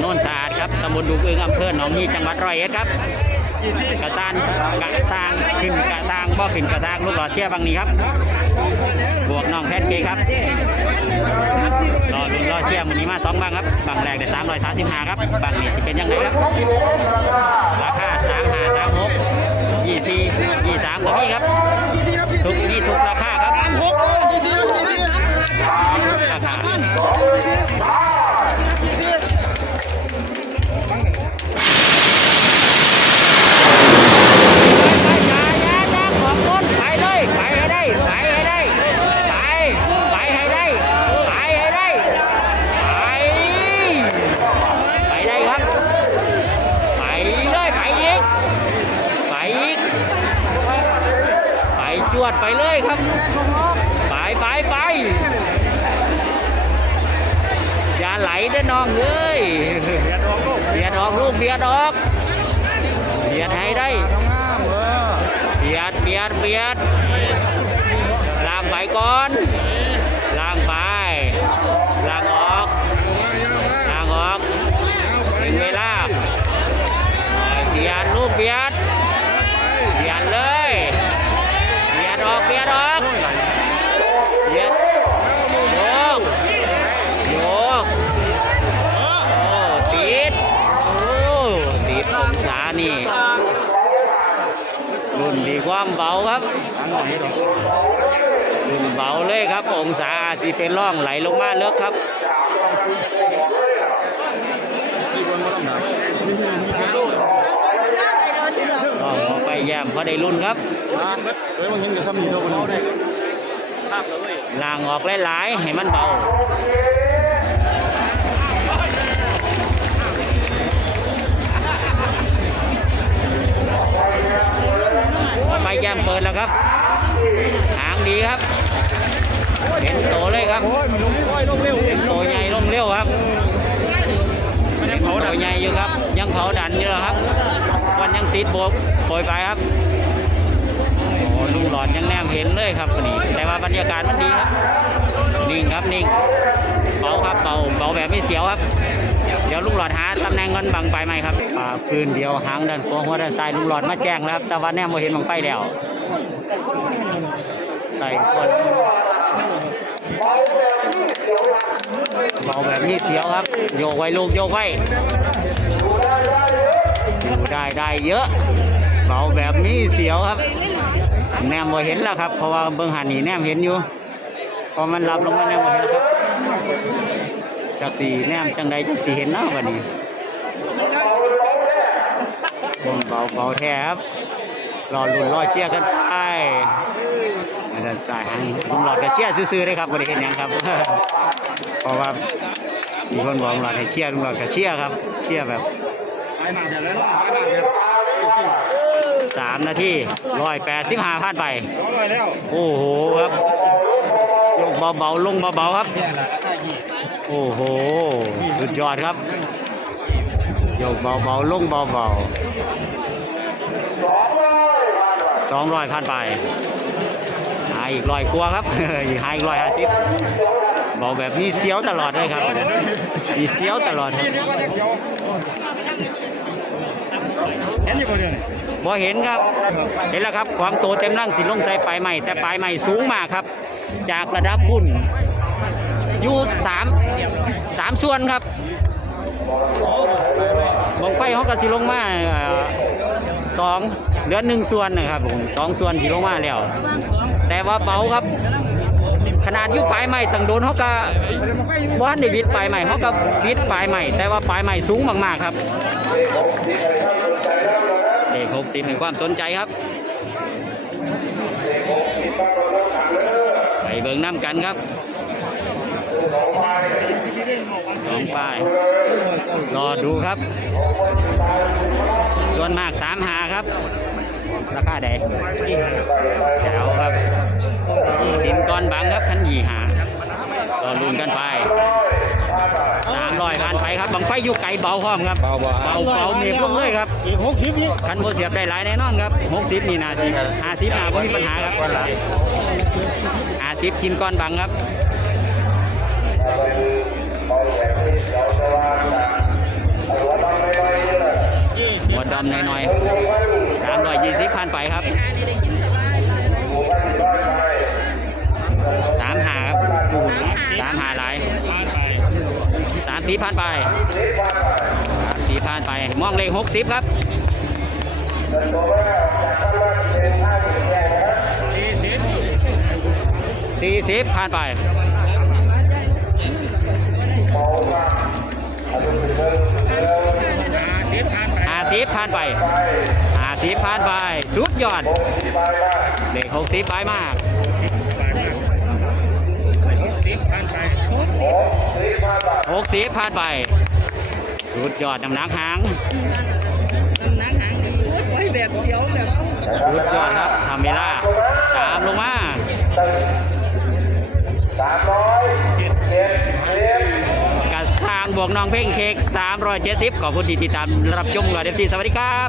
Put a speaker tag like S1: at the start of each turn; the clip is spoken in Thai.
S1: โน่นสะอาดครับตำบลดุงอึงอำเภอหนองฮีจังหวัดร้อยเอ็ดครับกระซานกระซางขึ้นกระซางบ่ขึ้นกระซางลูกหลอดเชี่ยบางนี้ครับ บวกน้องแพทเกครับรอลุ้นรอเชี่ยมันนี้มาสองบังครับบังแรกได้สามร้อยสามสิบห้าครับบังนี้สิเป็นยังไงครับราคาสามห้าสามหกยี่สี่ยี่สามก็มีครับ ทุกมีทุกราคา จวดไปเลยครับ ไปไปไปอย่าไหลเด้อน้องเอ้ยเบียดออกลูกเบียดออกเบียดให้ได้เบียดเบียดเบียดลามไปก่อน รุ่นดีความเบาครับรุ่นเบาเลยครับ องศาอาจจะเป็นร่องไหลลงมาเลิกครับก็ออกไปแย่มพอได้รุ่นครับ
S2: เฮ้ยมันยังจะซ้ำนี่ตัวคนนี้
S1: ล่างออกหลายๆให้มันเบา ไปแย่มเปิดแล้วครับ หางดีครับ เห็นโตเลยครับ
S2: โอ้ยมันลงโอ้ยลงเร็ว
S1: เห็นโตใหญ่ลงเร็วครับยังเผาดันใหญ่อยู่ครับ ยังเผาดันอยู่ครับวันยังติดโบกโปรยไปครับโอ้ลุงหลอดยังแนมเห็นเลยครับวันนี้แต่ว่าบรรยากาศมันดีครับ นิ่งครับนิ่งเบาครับเบาเบาแบบไม่เสียวครับ เดี๋ยวลุงหลอดหาตำแหน่งเงินบังไปไหมครับป่าพื้นเดียวหางด้านขวาหัวด้านซ้ายลุงหลอดมาแจ้งแล้วครับแต่ว่าแนมโมเห็นบังไฟแล้วใส่คนเบาแบบนี้เสียวครับ โยกไว้ลูกโยกไว้อยู่ได้ได้เยอะเบาแบบนี้เสียวครับ แนมบ่เห็นแล้วครับ เพราะว่าเบิ่งหันนี่แนมเห็นอยู่พอมันรับลงมาแนมบ่เห็นแล้วครับ จากสีแนมจังใดจังสีเห็นเนาะวันนี้เบิ่งเบาเบาแท้ครับรอลุ้นรอเชียร์กันไปอาจารย์สายหางลุงหลอดก็เชียร์ซื่อๆเลยครับบ่ได้เห็นยังครับ เพราะว่ามีคนบอกลุงหลอดให้เชียร์ลุงหลอดก็เชียร์ครับ เชียร์แบบ
S2: สา
S1: มนาทีร้อยแปดสิบห้าผ่านไป โอ้โหครับยกเบาๆลงเบาๆครับ โอ้โห สุดยอดครับยกเบาๆลงเบาๆสองร้อยผ่านไปหาอีกร้อยกว่าครับอีกหาอีกร้อยห้าสิบเบาแบบนี้เสียวตลอดเลยครับมีเสียวตลอดครับ
S2: เดี๋ยวก็ได้เขียวเห็นอยู่คนเดียวนี่
S1: บ่เห็นครับ เห็นแล้วครับ ความโตเต็มร่างสิลงใส่ปลายใหม่แต่ปลายใหม่สูงมากครับ จากระดับพุ่น อยู่สามสามส่วนครับบงไฟเขาก็สิลงมาสองเดือหนึ่งส่วนนะครับผมสองส่วนที่ลงมาแล้ว แต่ว่าเบาครับ ขนาดอยู่ปลายใหม่ตั้งโดนเขาก็บ้านได้บิดปลายใหม่เขาก็บิดปลายใหม่แต่ว่าปลายใหม่สูงมากๆครับเลขหกสิบเป็นความสนใจครับไปเบิ่งน้ำกันครับ สองป้าย รอดูครับ ส่วนมากสามหาครับ ราคาใดแถวครับดินก้อนบังครับคันยี่หารอลุ้นกันไปสามร้อยผ่านไปครับบังไฟอยู่ไกลเบาพร้อมครับ
S2: เบาบ่
S1: เบาเบาเมียบลงเลยครับ
S2: อีกหกสิบนี่
S1: คันโบเสียบได้หลายแน่นอนครับหกสิบนี่นาสิห้าสิบนาบ่มีปัญหาครับห้าสิบกินก้อนบังครับ หัวดอมหน่อยๆสามร้อยยี่สิบพันไปครับ
S3: หานี่ได้กินสบาย
S1: สามหาครับ
S3: สามหา
S1: สามหาหลาย
S2: ผ่านไป
S1: สามสี่พันไปสามสี่พันไป มองเลขหกสิบครับ
S2: สี่สิบ
S1: สี่สิบพันไป
S2: ห้าสิบผ่านไป
S1: ห้าสิบพันไปห้าสิบพันไปสุดยอดเลขหกสิบไปมาก
S2: หกสิบผ่านไป
S3: หกสิบ
S1: หกสิบพันไปสุดยอดน้ำหนักหาง
S3: น้ำหนักหางดีโอ้ยไว้แบบเสียวแบบ
S1: สุดยอดครับทำเวลาตามลงมากระสร้าง บวกน้องเพ่งเค้ก370ขอบคุณที่ติดตามรับชมกับเดฟซีสวัสดีครับ